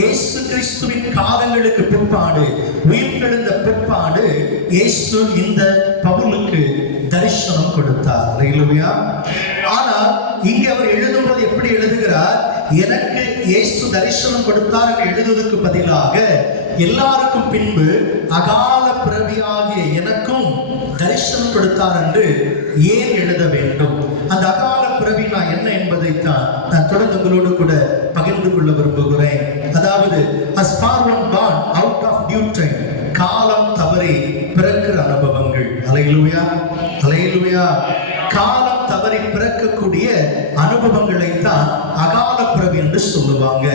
இயேசு கிறிஸ்துவின் காலங்களுக்கு பிற்பாடு, உயிர்த்தெழுந்த பிற்பாடு இயேசு இந்த பவுலுக்கு தரிசனம் கொடுத்தார். அல்லேலூயா. ஆனால் இங்கே அவர் எழுதும்போது எப்படி எழுதுகிறார்? எனக்கு இயேசு தரிசனம் கொடுத்தார் என்று எழுதுவதற்கு பதிலாக எல்லாருக்கும் பின்பு அகால பிறவியாகிய எனக்கும் தரிசனம் கொடுத்தார் என்று ஏன் எழுத வேண்டும்? அந்த அகால பிறவினா என்ன என்பதைத்தான் நான் தொடர்ந்து உங்களோடு கூட பகிர்ந்து கொள்ள விரும்புகிறேன். அதாவது as far one born out of due time, காலம் தவறி பிறக்கிற அனுபவங்கள். அல்லேலூயா, அல்லேலூயா. காலம் தவறி பிறக்கக்கூடிய அனுபவங்களை தான் அகால பிறவி என்று சொல்லுவாங்க.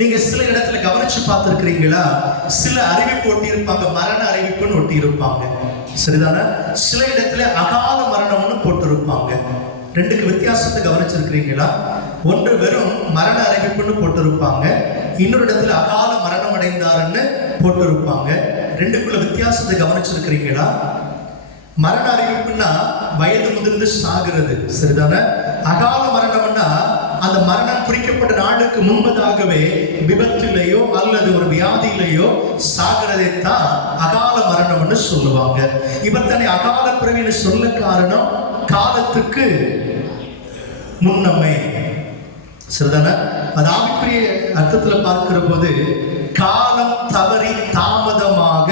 நீங்க சில இடத்துல கவனிச்சு பார்த்திருக்கிறீங்களா? சில அறிவிப்பு ஒட்டி இருப்பாங்க, மரண அறிவிப்புன்னு ஒட்டி இருப்பாங்க, சரிதானே? சில இடத்துல அகால மரணம்னு போட்டிருப்பாங்க. ரெண்டுக்கு வித்தியாசத்தை கவனிச்சிருக்கிறீங்களா? ஒன்று வெறும் மரண அறிவிப்புன்னு போட்டிருப்பாங்க, இன்னொரு இடத்துல அகால மரணம் அடைந்தாருன்னு போட்டிருப்பாங்க. ரெண்டுக்குள்ள வித்தியாசத்தை கவனிச்சிருக்கிறீங்களா? மரண அறிவிப்புன்னா வயது முதிர்ந்து சாகிறது, சரிதானே? அகால மரணம்னா அந்த மரணம் குறிக்கப்பட்ட நாளுக்கு முன்பதாகவே விபத்திலேயோ அல்லது ஒரு வியாதியிலேயோ சாகிறதைத்தான் அகால மரணம்னு சொல்லுவாங்க. இவர் தன்னை அகால பிறவின்னு சொல்ல காரணம் காலத்துக்கு முன்னமே, சரிதானே? அது ஆவிக்குரிய அர்த்தத்தில் பார்க்கிற போது காலம் தவறி தாமதமாக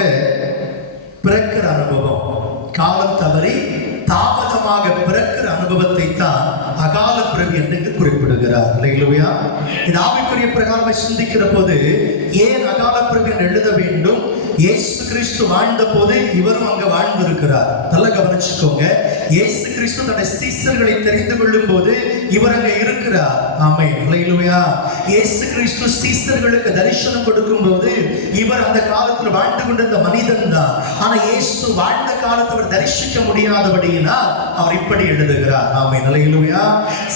பிறக்கிற அனுபவம், காலம் தவறி தாமதமாக பிறக்கிற அனுபவத்தை தான் அகால பிறவி என்று குறிப்பிடுகிறார். அல்லேலூயா. இது ஆவிக்குரிய பிரகாரமாக சிந்திக்கிற போது ஏன் அகால பிறவி என்று எழுத வேண்டும்? இயேசு கிறிஸ்து வாழ்ந்த போது இவரும் அங்க வாழ்ந்திருக்கிறார். நல்லா கவனிச்சுக்கோங்க. இயேசு கிறிஸ்து தன்னுடைய சீசர்களை தெரிந்து கொள்ளும் போது இவர் அங்க இருக்கிறார். ஆமென், அல்லேலூயா. இயேசு கிறிஸ்து சீசர்களுக்கு தரிசனம் கொடுக்கும் போது இவர் அந்த காலத்தில் வாழ்ந்து கொண்டிருந்த மனிதன் தான். ஆனா இயேசு வாழ்ந்த காலத்தை அவர் தரிசிக்க முடியாதபடியினால் அவர் இப்படி எழுதுகிறார். ஆமென், அல்லேலூயா.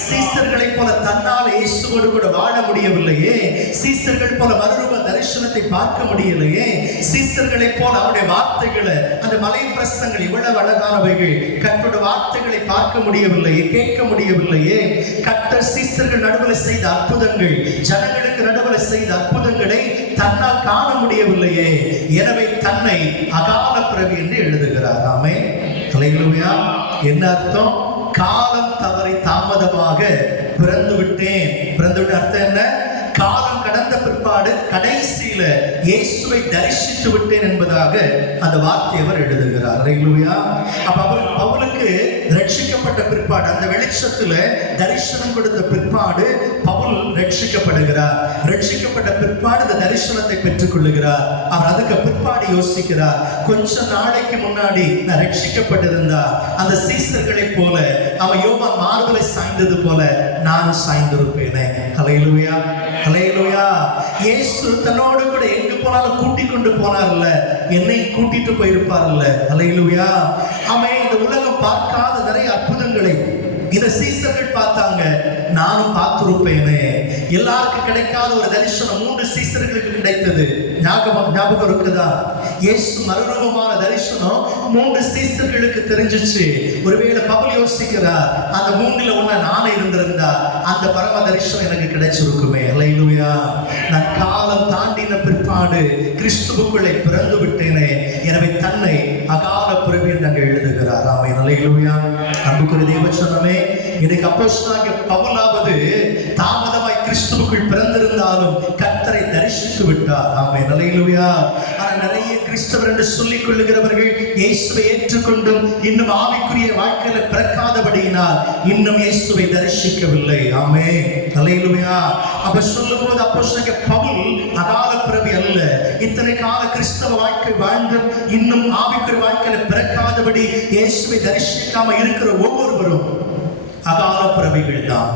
சீசர்களை போல தன்னால் இயேசுவோடு கூட வாழ முடியவில்லையே, சீசர்கள் போல மறுரூப தரிசனத்தை பார்க்க முடியலையே, சீசர்களை போல அவருடைய வார்த்தைகளை, அந்த மலை பிரசங்கள் இவ்வளவு அழகானவைகள், கர்த்தருடைய வார்த்தைகளை பார்க்க முடியவில்லையே, கேட்க முடியவில்லையே. கர்த்தர் சீசர்கள் நடுவில் செய்த அற்புதங்கள், ஜனங்களுக்கு நடுவில் செய்த அற்புதங்களை தன்னால் காண முடியவில்லையே. எனவே தன்னை அகால பிறவி என்று எழுதுகிறார். ஆமென், அல்லேலூயா. என்ன அர்த்தம்? காலம் தவறி தாமதமாக பிறந்து விட்டேன். பிறந்து விட்ட அர்த்தம் என்ன? காலம் கடந்த பிற்பாடு கடைசியில இயேசுவை தரிசித்து விட்டேன் என்பதாக அந்த வார்த்தையை அவர் எழுதுகிறார். அல்லேலூயா. அப்ப பவுலுக்கு ரட்சிக்கப்பட்ட பிற்பாடு, அந்த வெளிச்சத்துல தரிசனம் கொடுத்த பிற்பாடு பவுல் ரட்சிக்கப்படுகிறார். ரட்சிக்கப்பட்ட பிற்பாடு அந்த தரிசனத்தை பெற்றுக் கொள்ளுகிறார். அவர் அதுக்கு பிற்பாடு யோசிக்கிறார், கொஞ்ச நாளைக்கு முன்னாடி நான் ரட்சிக்கப்பட்டிருந்தா அந்த சீசர்களை போல, அவன் யோவான் மார்பலை சாய்ந்தது போல நானும் சாய்ந்திருப்பேனே. அல்லேலூயா, அல்லேலூயா. இயேசு தன்னோடு கூட எங்கு போனாலும் கூட்டிக் கொண்டு போனார்ல, என்னை கூட்டிட்டு போயிருப்பார்ல. அல்லேலூயா. அவன் இந்த உலகம் பார்க்காத நிறைய அற்புதங்களை இந்த சீசர்கள் பார்த்தாங்க, நானும் பார்த்திருப்பேனே. எல்லாருக்கும் கிடைக்காத ஒரு தரிசனம் 3 சீசர்களுக்கு கிடைத்தது. ஞாபகம் இருக்குதா? இயேசு மறுரூபமான தரிசனம் 3 சீசர்களுக்கு தெரிஞ்சிச்சு. ஒருவேளை பவுல் யோசிக்கிறார், அந்த 3ல ஒண்ணா நானே இருந்திருந்தா அந்த பரம தரிசனம் எனக்கு கிடைச்சிருக்குமே. அல்லேலூயா. நான் காலம் தாண்டின பிற்பாடு கிறிஸ்துவுக்குள்ளே பிறந்து விட்டேனே, எனவே தன்னை அகால பிறவி என்று எழுதுகிறார். ஆமென், அல்லேலூயா. அன்புக்குரிய தேவச்சனமே, இன்னைக்கு அப்போஸ்தலனாகிய பவுலாவது தாமதமாய் கிறிஸ்துவுக்குள் பிறந்திருந்தாலும் கர்த்தரை தரிசித்து விட்டார். ஆமென், அல்லேலூயா. ஆனா நிறைய கிறிஸ்தவர் என்று சொல்லிக் கொள்ளுகிறவர்கள் இயேசுவை ஏற்றுக்கொண்டும் இன்னும் ஆவிக்குரிய வாழ்க்கையில பிறக்காதபடியினால் இன்னும் இயேசுவை தரிசிக்கவில்லை. ஆமென், அல்லேலூயா. அப்ப சொல்லும் போது அப்போஸ்தலனாகிய பவுல் அகால பிறவி அல்ல, இத்தனை கால கிறிஸ்தவ வாழ்க்கை வாழ்ந்தும் இன்னும் ஆவிக்குரிய வாழ்க்கையில பிறக்காதபடி இயேசுவை தரிசிக்காம இருக்கிற ஒவ்வொருவரும் அகால பிறவிகள் தான்.